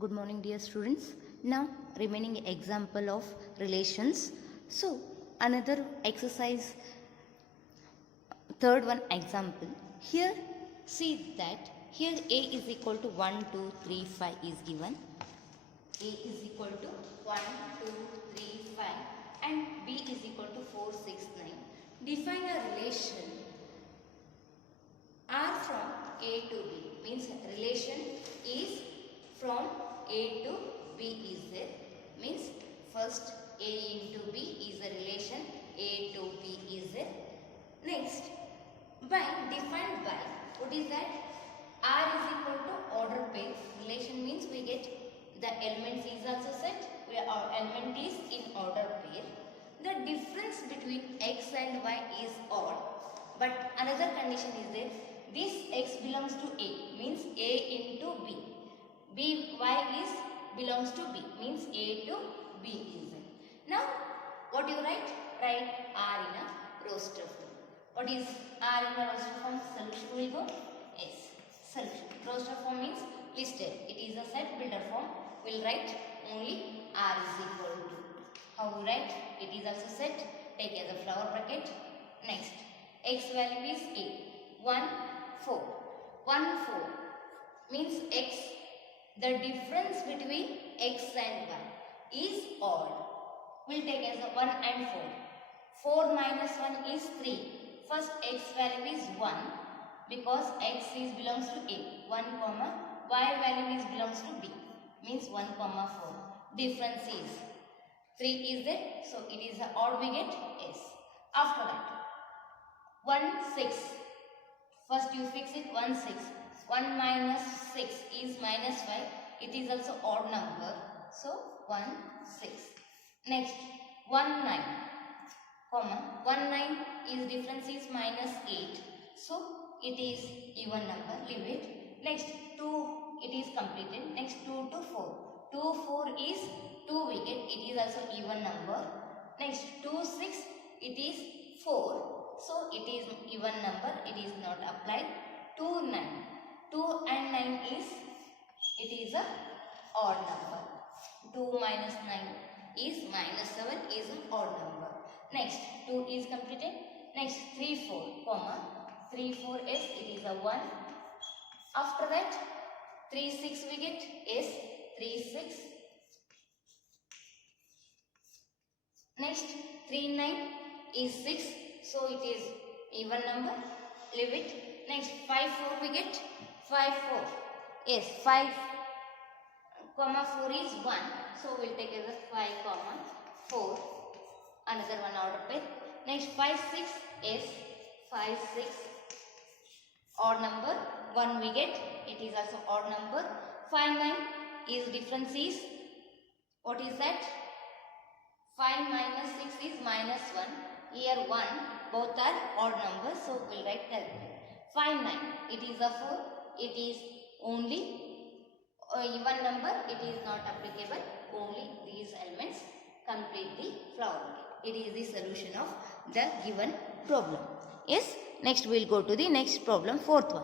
Good morning, dear students. Now, remaining example of relations. So, another exercise, third one example. Here, see that here A is equal to 1, 2, 3, 5 is given. A is equal to 1, 2, 3, 5 and B is equal to 4, 6, 9. Define a relation R from A to B. Means relation is from A to B is there. Means first A into B is a relation. A to B is there. Next, defined by, what is that? R is equal to order pair. Relation means we get the elements is also set, where our element is in order pair. The difference between X and Y is odd. But another condition is there. This X belongs to A, means A into B. Y is belongs to B, means A to B is there. Now, what you write? Write R in a roster form. What is R in a roster form? Solution will go? Yes. Solution. Roster form means listed. It is a set builder form. We'll write only R is equal to. How we write? It is also set. Take as a flower bracket. Next. X value is A. 1, 4. 1, 4 means X. The difference between X and Y is odd. We'll take as a 1 and 4. 4 minus 1 is 3. First X value is 1 because X is belongs to A. 1 comma Y value is belongs to B. Means 1 comma 4. Difference is 3 is there. So it is a odd we get S. After that 1, 6. First you fix it 1, 6. 1 minus 6 is minus 5. It is also odd number. So 1, 6. Next 1, 9. Comma 1, 9 is difference is minus 8. So it is even number. Leave it. Next 2 it is completed. Next 2 to 4. 2, 4 is 2 we get. It is also even number. Next 2, 6 it is 4. So it is even number. It is not applied. 2, 9. 2 and 9 is, it is a odd number. 2 minus 9 is minus 7 is an odd number. Next 2 is completed. Next 3, 4 comma 3, 4 is, it is a 1. After that 3, 6 we get is 3, 6. Next 3, 9 is 6. So it is even number. Leave it. Next 5, 4 we get 5, 4. Yes, 5 comma 4 is 1. So we'll take as a 5 comma 4. Another one order pair. Next 5, 6 is 5, 6. Odd number. 1 we get. It is also odd number. 5, 9 is difference is, what is that? 5 minus 6 is minus 1. Here 1, both are odd numbers. So we'll write that. 5, 9. It is a 4. It is only even number. It is not applicable. Only these elements complete the flower bouquet. It is the solution of the given problem. Yes. Next we will go to the next problem, fourth one.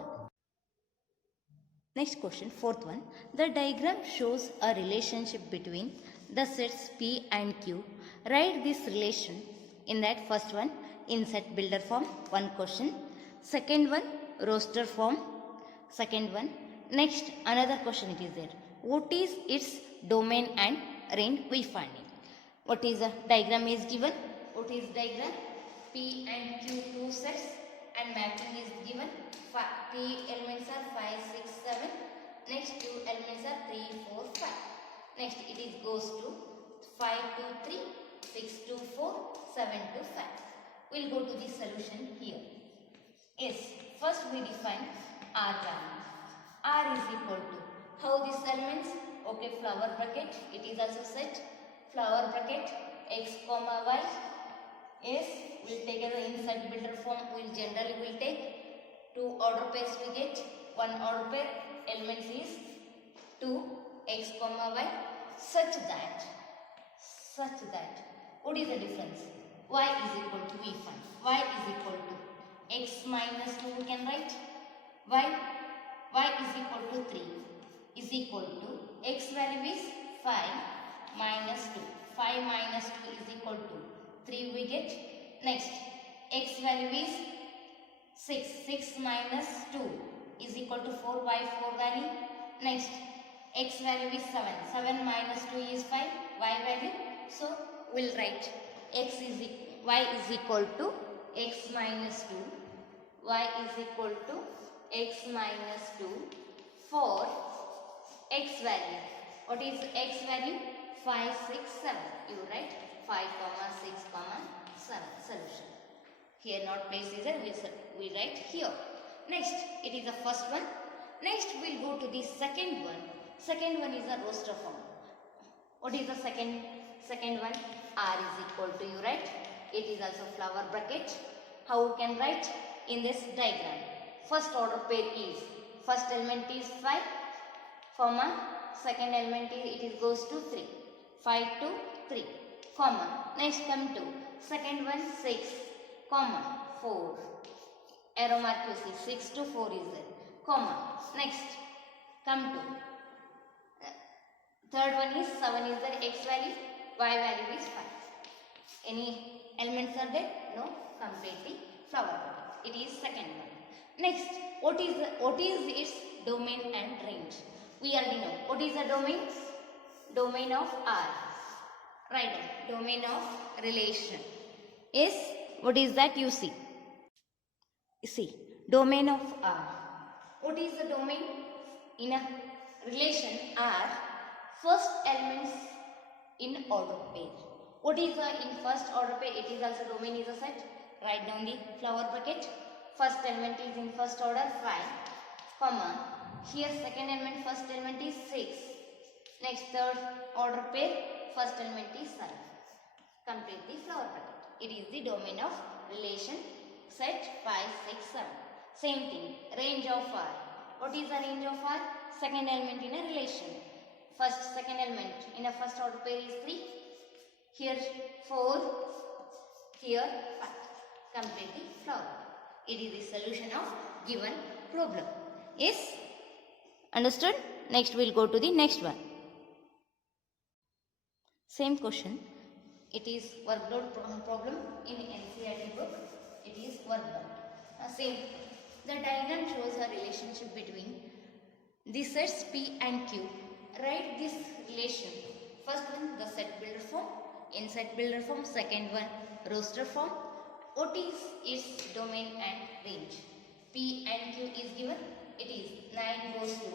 Next question, fourth one. The diagram shows a relationship between the sets P and Q. Write this relation. In that first one, in set builder form, one question. Second one, roster form. Second one. Next, another question it is there. What is its domain and range? We find it. What is the diagram is given? What is diagram? P and Q two sets and mapping is given. P elements are 5, 6, 7. Next Q elements are 3, 4, 5. Next it is goes to 5 to 3, 6 to 4, 7 to 5. We'll go to the solution here. Yes, first we define R value. R is equal to, how these elements? Okay, flower bracket, it is also set. Flower bracket, X comma Y. Yes, we'll take as an insert builder form. We'll generally take 2 order pairs we get. 1 order pair, elements is 2, X comma Y. Such that, what is the difference? Y is equal to, we find, Y is equal to X minus 2 we can write. Y is equal to 3 is equal to x value is 5 minus 2. 5 minus 2 is equal to 3 we get. Next, x value is 6. 6 minus 2 is equal to 4. Y 4 value. Next, x value is 7. 7 minus 2 is 5. Y value. So, we'll write y is equal to x minus 2. Y is equal to x minus 2 for x value. What is x value? 5, 6, 7. You write 5, 6, 7. Solution. Here not place is there, we write here. Next, it is the first one. Next, we'll go to the second one. Second one is a roster form. What is the second one? R is equal to, you write. It is also flower bracket. How we can write? In this diagram. First order pair is, first element is 5, comma, second element is, it goes to 3. 5 to 3, comma. Next come to, second one 6, comma, 4. Arrow mark you see, 6 to 4 is there, comma. Next, come to, third one is 7 is there, x value, y value is 5. Any elements are there? No, completely flower body. It is second one. Next, what is its domain and range? We already know. What is the domain? Domain of R. Right down. Domain of relation. Is, what is that you see? See, domain of R. What is the domain? In a relation R, first elements in order pair. What is the in first order pair? It is also domain is a set. Write down the flower bracket. First element is in first order 5, comma. Here second element, first element is 6. Next third order pair, first element is 7. Complete the flower bracket. It is the domain of relation set 5, 6, 7. Same thing, range of R. What is the range of R? Second element in a relation. Second element in a first order pair is 3. Here 4. Here 5. Complete the flower bracket. It is the solution of given problem. Yes? Understood? Next we'll go to the next one. Same question. It is workload problem in NCERT book. It is workload. Same. The diagram shows a relationship between the sets P and Q. Write this relation. First one, the set builder form. In set builder form. Second one, roster form. What is its domain and range? P and Q is given. It is 9 goes to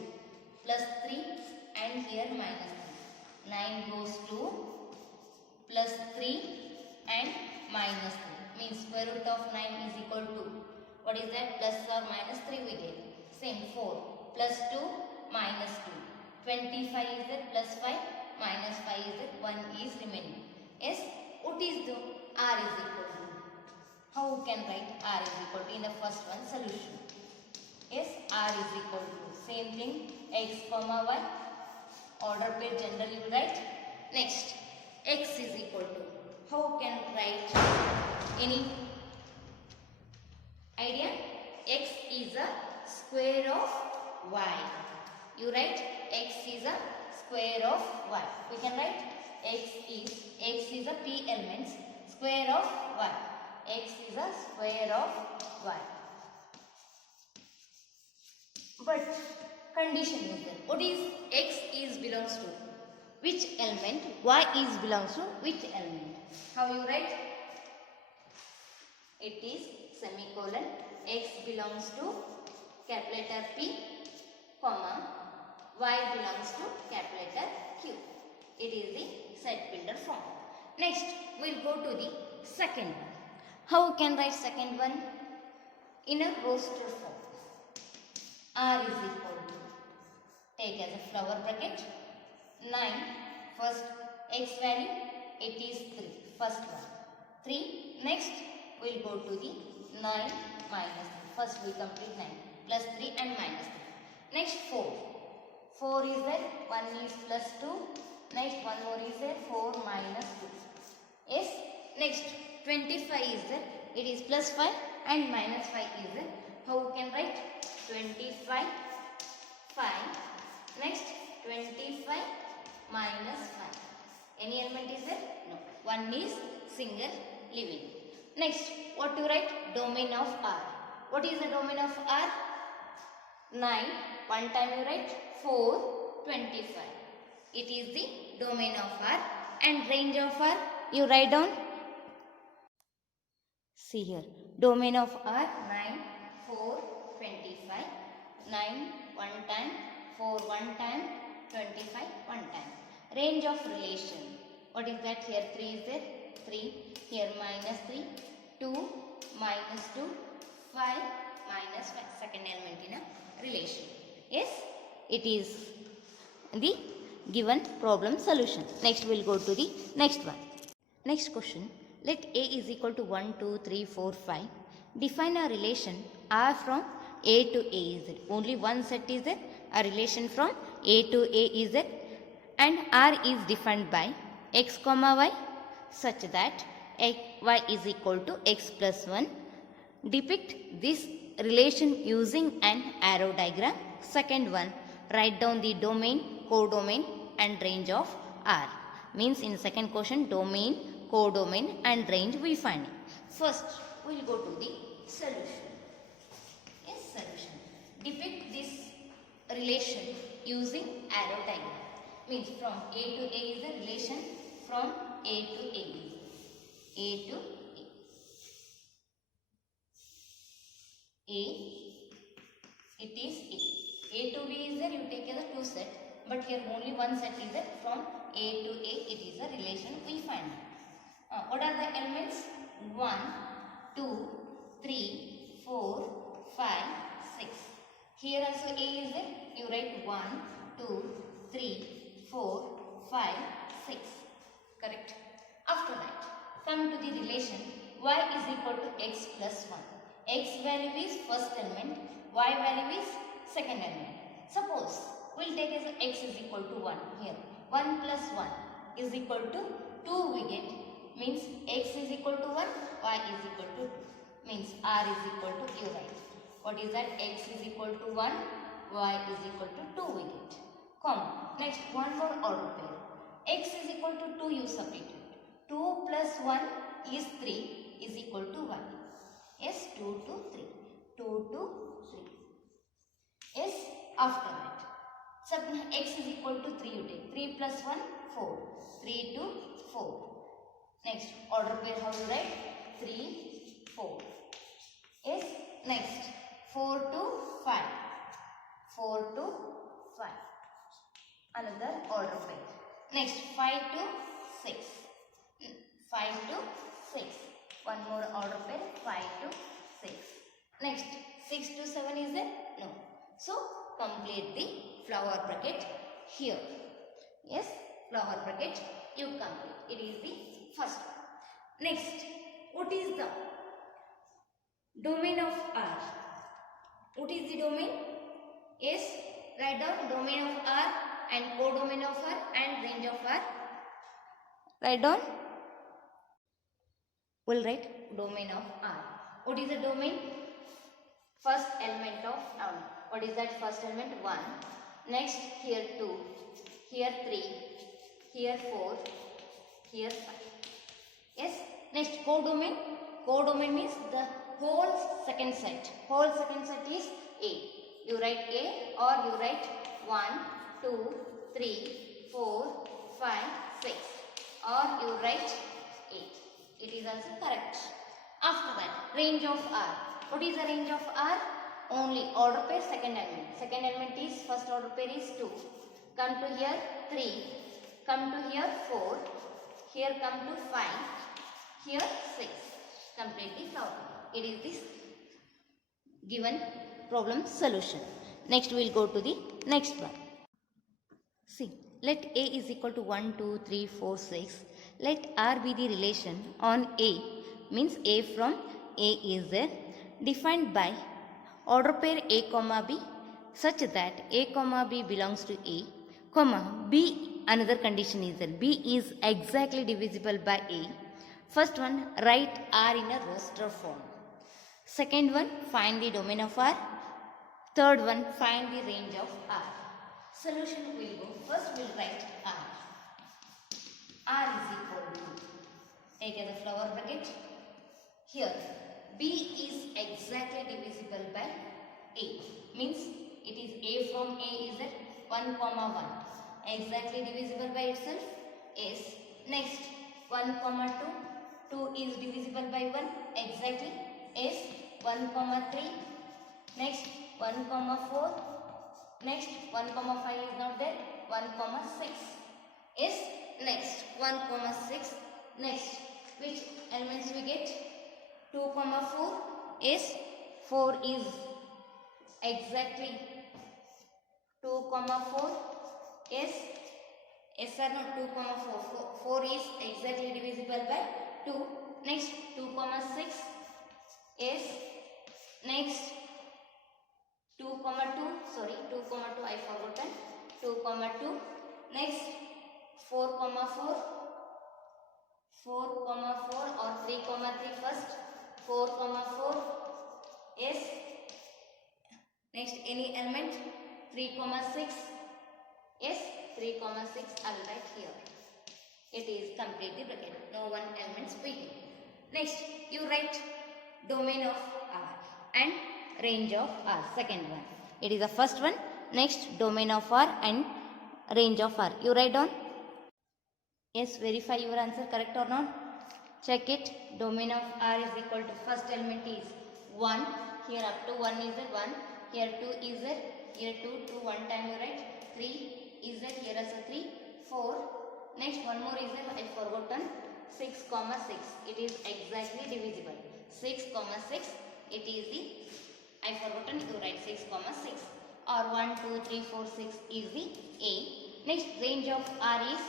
plus 3 and here minus 3. 9 goes to plus 3 and minus 3. Means square root of 9 is equal to, what is that? Plus or minus 3 we get. Same 4 plus 2 minus 2. 25 is there, plus 5 minus 5 is there, 1 is remaining. Yes, what is the R is equal to? How we can write R is equal to in the first one solution? Yes, R is equal to same thing, x comma y, order pair generally you write. Next, x is equal to, how we can write? Any idea? X is a square of y. You write x is a square of y. We can write x is a p elements square of y. X is a square of y. But condition is there. What is x is belongs to which element? Y is belongs to which element? How you write? It is semicolon. X belongs to capital letter P, comma, Y belongs to capital letter Q. It is the set builder form. Next, we'll go to the second one. How we can write second one? In a roster form. R is equal to, take as a flower bracket, 9, first x value, it is 3, first one. 3, next we'll go to the 9 minus 3. First we complete 9, plus 3 and minus 3. Next 4. 4 is there, 1 is plus 2, next one more is there, 4 minus 2. Yes, next 25 is there, it is plus 5 and minus 5 is there. How we can write? 25, 5. Next 25 minus 5. Any element is there? No. One is single living. Next, what to write? Domain of R. What is the domain of R? 9. One time you write 4, 25. It is the domain of R. And range of R, you write down. See here. Domain of R, 9, 4, 25. 9, one time. 4, one time. 25, one time. Range of relation. What is that? Here 3 is there. 3. Here minus 3. 2, minus 2. 5, minus 5. Second element in a relation. Yes, it is the given problem solution. Next we will go to the next one. Next question. Let A is equal to 1, 2, 3, 4, 5. Define a relation R from A to A is it. Only one set is there. A relation from A to A is it. And R is defined by x comma y such that y is equal to x plus 1. Depict this relation using an arrow diagram. Second one, write down the domain, codomain and range of R. Means in second question, domain, codomain and range we find. First, we will go to the solution. Yes, solution. Depict this relation using arrow diagram. Means from A to A is the relation from A to A. A to A. A, it is A. A to B is there, you take as a two set. But here only one set is there. From A to A, it is a relation we find. What are the elements? 1, 2, 3, 4, 5, 6. Here also A is there. You write 1, 2, 3, 4, 5, 6. Correct. After that, come to the relation y is equal to x plus 1. X value is first element, y value is second element. Suppose we will take as x is equal to 1 here. 1 plus 1 is equal to 2 we get. Means x is equal to 1, y is equal to 2. Means r is equal to, you write. What is that? X is equal to 1, y is equal to 2 we get. Comma. Next, one more order pair. X is equal to 2 you substitute. 2 plus 1 is 3 is equal to 1. Yes, 2 to 3. 2 to 3. Yes, after that. X is equal to 3 you take. 3 plus 1, 4. 3 to 4. Next, order pair how you write? 3, 4. Yes, next, 4 to 5. 4 to 5. Another order pair. Next, 5 to 6. 5 to 6. One more order pair, 5 to 6. Next, 6 to 7 is there? No. So, complete the flower bracket here. Yes, flower bracket you complete. It is the first one. Next, what is the domain of R? What is the domain? Yes, write down domain of R and codomain of R and range of R. Write down. We'll write domain of R. What is the domain? First element of R. What is that first element? 1. Next, here 2. Here 3. Here 4. Here 5. Yes. Next, codomain. Codomain means the whole second set. Whole second set is A. You write A or you write 1, 2, 3, 4, 5, 6. Or you write 8. It is also correct. After that, range of R. What is the range of R? Only order pair second element. Second element is first order pair is 2. Come to here 3. Come to here 4. Here come to 5. Here 6. Complete the flower. It is this given problem solution. Next we will go to the next one. See, let A is equal to 1, 2, 3, 4, 6. Let R be the relation on A, means A from A is there, defined by order pair A comma B such that A comma B belongs to A, comma B, another condition is there, B is exactly divisible by A. First one, write R in a roster form. Second one, find the domain of R. Third one, find the range of R. Solution will go. First we'll write R. R is equal to, take as a flower bracket. Here B is exactly divisible by A. Means it is A from A is at 1 comma 1. Exactly divisible by itself. Yes. Next 1 comma 2. 2 is divisible by 1. Exactly. Yes. 1 comma 3. Next 1 comma 4. Next 1 comma 5 is not there. 1 comma 6. Yes. Next 1 comma 6. Next which elements we get? 2 comma 4. Yes. 4 is exactly 2 comma 4. Yes. Yes or no? 2 comma 4. 4 is exactly divisible by 2. Next 2 comma 6. Yes. Next 2 comma 2. Sorry, 2 comma 2 I forgotten. 2 comma 2. Next 4 comma 4. 4 comma 4 or 3 comma 3 first. 4 comma 4. Yes. Next any element. 3 comma 6. Yes. 3 comma 6 I will write here. It is completely bracket. No one elements waiting. Next you write domain of R and range of R. Second one. It is the first one. Next domain of R and range of R. You write down. Yes, verify your answer correct or not. Check it. Domain of R is equal to first element is 1. Here up to 1 is it 1. Here 2 is it. Here 2. 2 one time you write. 3 is it. Here also 3. 4. Next one more is it. I forgotten. 6 comma 6. It is exactly divisible. 6 comma 6. It is the. I forgotten to write 6 comma 6. Or 1, 2, 3, 4, 6 is the A. Next range of R is.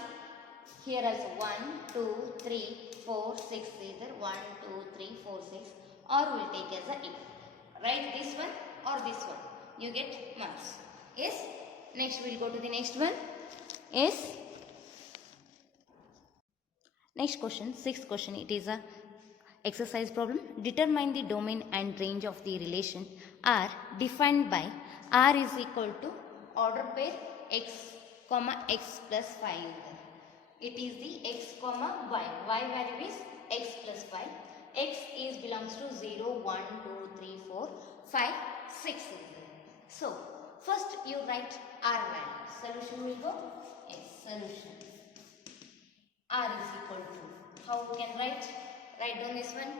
Here also 1, 2, 3, 4, 6 either 1, 2, 3, 4, 6 or we will take as a A. Write this one or this one. You get marks. Yes. Next we will go to the next one. Yes. Next question, sixth question. It is a exercise problem. Determine the domain and range of the relation R defined by R is equal to order pair x comma x plus 5. It is the x comma y. Y value is x plus 5. X is belongs to 0, 1, 2, 3, 4, 5, 6 is there. So, first you write R value. Solution will go? Yes, solution. R is equal to, how we can write? Write down this one.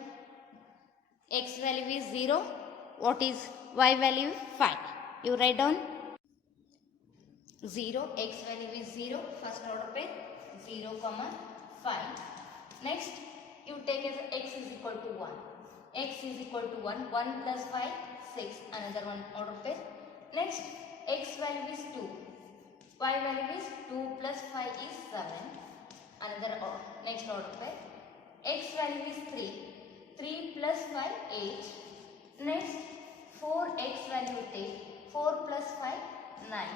X value is 0. What is y value? 5. You write down 0. X value is 0. First order pair. 0 comma 5. Next you take as x is equal to 1. X is equal to 1. 1 plus 5 6. Another one order pair. Next x value is 2. Y value is 2 plus 5 is 7. Another next order pair. X value is 3. 3 plus 5 8. Next 4x value take. 4 plus 5 9.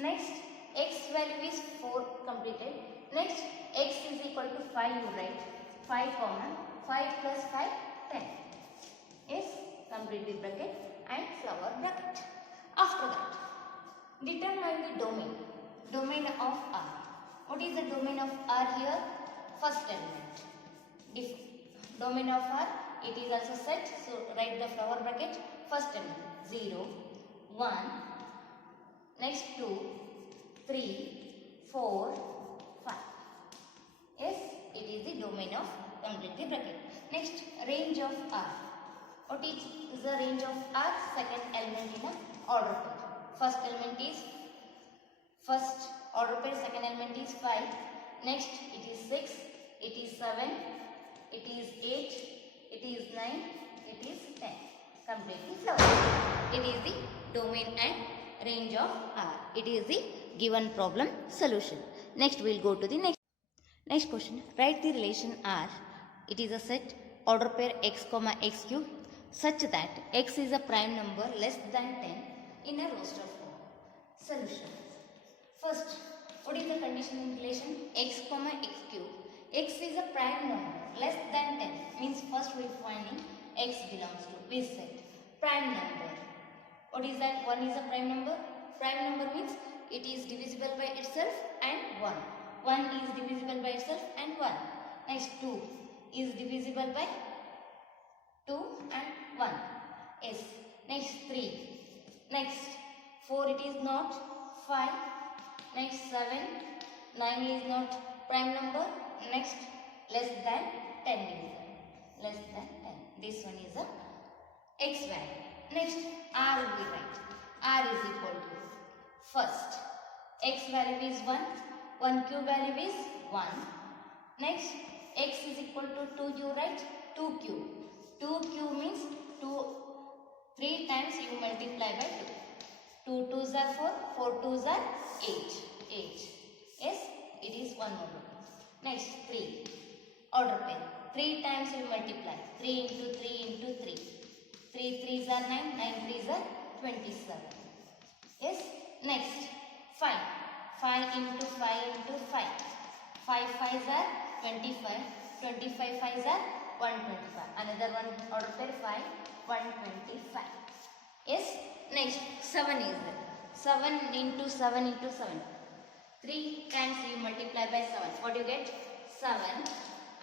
Next x value is 4 completed. Next x is equal to 5 you write. 5 comma 5 plus 5 10. Yes, complete the bracket and flower bracket. After that, determine the domain. Domain of R. What is the domain of R here? First element. Domain of R, it is also set. So write the flower bracket. First element 0, 1, next 2, 3, 4, 5. Yes, it is the domain of complete the bracket. Next, range of R. What is the range of R? Second element in a order pair. First element is first order pair, second element is 5. Next, it is 6, it is 7, it is 8, it is 9, it is 10. Completely flower. It is the domain and range of R. It is the given problem solution. Next, we will go to the next question. Write the relation R. It is a set order pair x comma x cube such that x is a prime number less than 10 in a roster form. Solution. First, what is the condition in relation x comma x cube? X is a prime number less than 10 means first we are finding x belongs to this set. Prime number. What is that? 1 is a prime number. Prime number means it is divisible by itself and 1. 1 is divisible by itself and 1. Next 2 is divisible by 2 and 1. Yes. Next 3. Next 4 it is not. 5. Next 7. 9 is not prime number. Next less than 10 is there. Less than 10. This one is a x value. Next r will be right. R is equal to first x value is 1. 1 cube value is 1. Next x is equal to 2q, right? 2 cube. 2 cube means 3 times you multiply by 2. 2 2s are 4. 4 2s are 8. 8. Yes, it is 1 more. Next 3. Order pair. 3 times you multiply. 3 into 3 into 3. 3 3s are 9. 9 3s are 27. Yes. Next 5. 5 into 5 into 5. 5 5s are 25. 25 5s are 125. Another one order pair 5. 125. Yes. Next 7 is there. 7 into 7 into 7. 3 times you multiply by 7. What do you get? 7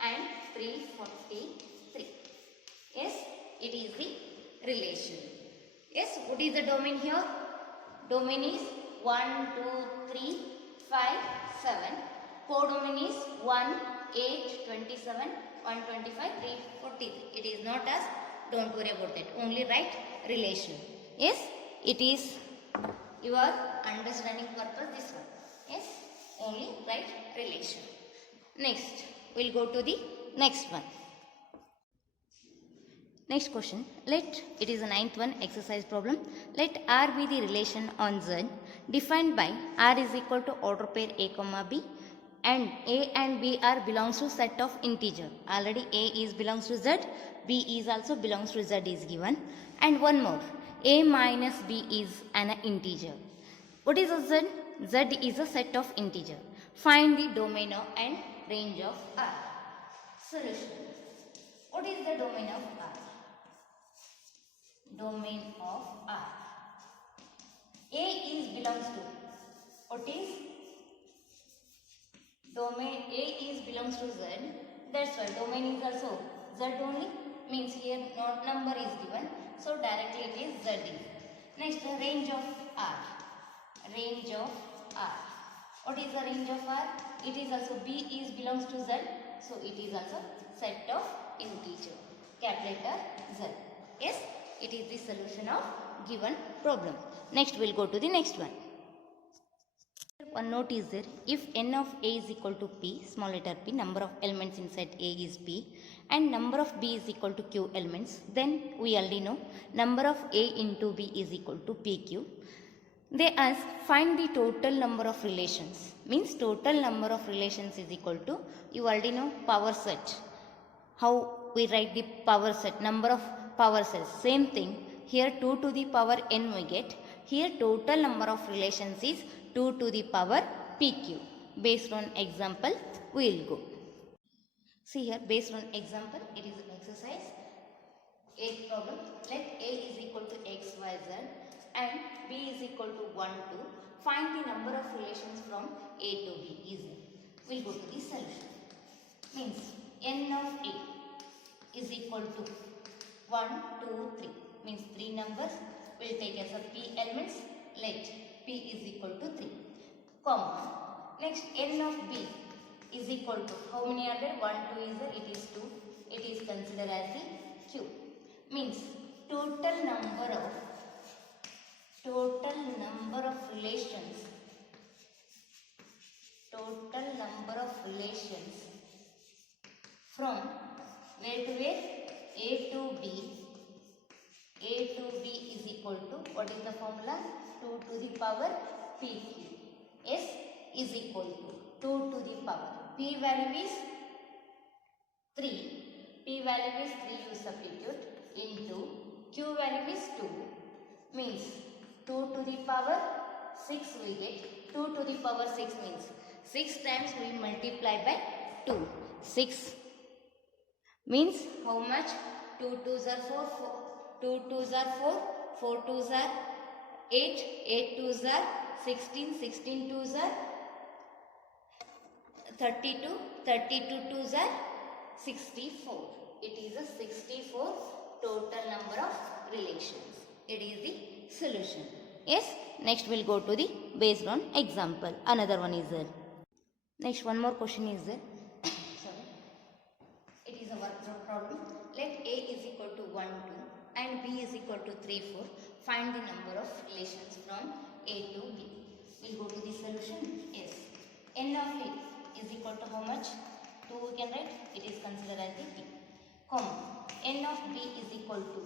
and 343. Yes. It is the relation. Yes. What is the domain here? Domain is 1, 2, 3, 5, 7. Codomain is 1, 8, 27, 125, 343. It is not as, don't worry about that. Only write relation. Yes, it is your understanding purpose, this one. Yes, only write relation. Next, we'll go to the next one. Next question. Let, it is a 9th one exercise problem. Let R be the relation on Z defined by R is equal to order pair A comma B, and A and B are belongs to set of integer. Already A is belongs to Z, B is also belongs to Z is given. And one more, A minus B is an integer. What is a Z? Z is a set of integer. Find the domain of and range of R. Solution. What is the domain of R? Domain of R. A is belongs to, what is? Domain A is belongs to Z. That's why domain is also Z only. Means here not number is given. So directly it is Z is. Next the range of R. Range of R. What is the range of R? It is also B is belongs to Z. So it is also set of integer. Capital Z. Yes, it is the solution of given problem. Next we'll go to the next one. One note is there, if n of A is equal to P, small letter p, number of elements inside A is P, and number of B is equal to Q elements, then we already know number of A into B is equal to PQ. They ask find the total number of relations, means total number of relations is equal to, you already know power set. How we write the power set, number of power sets, same thing. Here 2 to the power n we get. Here total number of relations is 2 to the power PQ. Based on example, we will go. See here, based on example, it is an exercise. 8th problem. Let A is equal to x, y, z and B is equal to 1, 2. Find the number of relations from A to B. Easy. We will go to the solution. Means n of A is equal to 1, 2, 3. Means 3 numbers. We will take as a P elements. Let P is equal to 3. Comma. Next n of B is equal to, how many are there? 1, 2 is there. It is 2. It is considered as the Q. Means total number of relations. Total number of relations from where to where? A to B. A to B is equal to, what is the formula? 2 to the power PQ. S is equal to 2 to the power. P value is 3. P value is 3, you substitute, into Q value is 2. Means 2 to the power 6 we get. 2 to the power 6 means 6 times we multiply by 2. 6 means how much? 2 2s are 4, 2 2s are 4, 4 2s are 8, 8 2s are 16, 16 twos are 32, 32 twos are 64. It is a 64 total number of relations. It is the solution. Yes, next we'll go to the based on example. Another one is there. Next one more question is there. Sorry. It is a work problem. Let A is equal to 1, 2 and B is equal to 3, 4. Find the number of relations from A to B. We'll go to the solution. Yes. N of A is equal to how much? 2 we can write. It is considered as the B. Comma. N of B is equal to.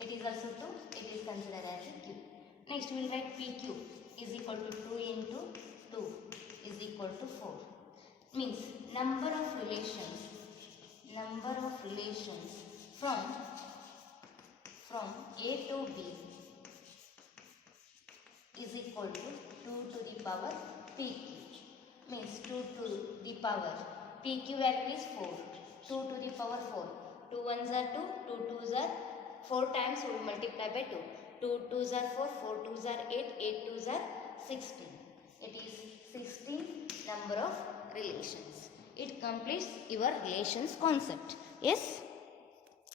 It is also 2. It is considered as a Q. Next we will write PQ is equal to 2 into 2 is equal to 4. Means number of relations from A to B is equal to 2 to the power PQ. Means 2 to the power PQ value is 4. 2 to the power 4. 2 ones are 2, 2 twos are 4 times, so we multiply by 2. 2 twos are 4, 4 twos are 8, 8 twos are 16. It is 16 number of relations. It completes your relations concept. Yes.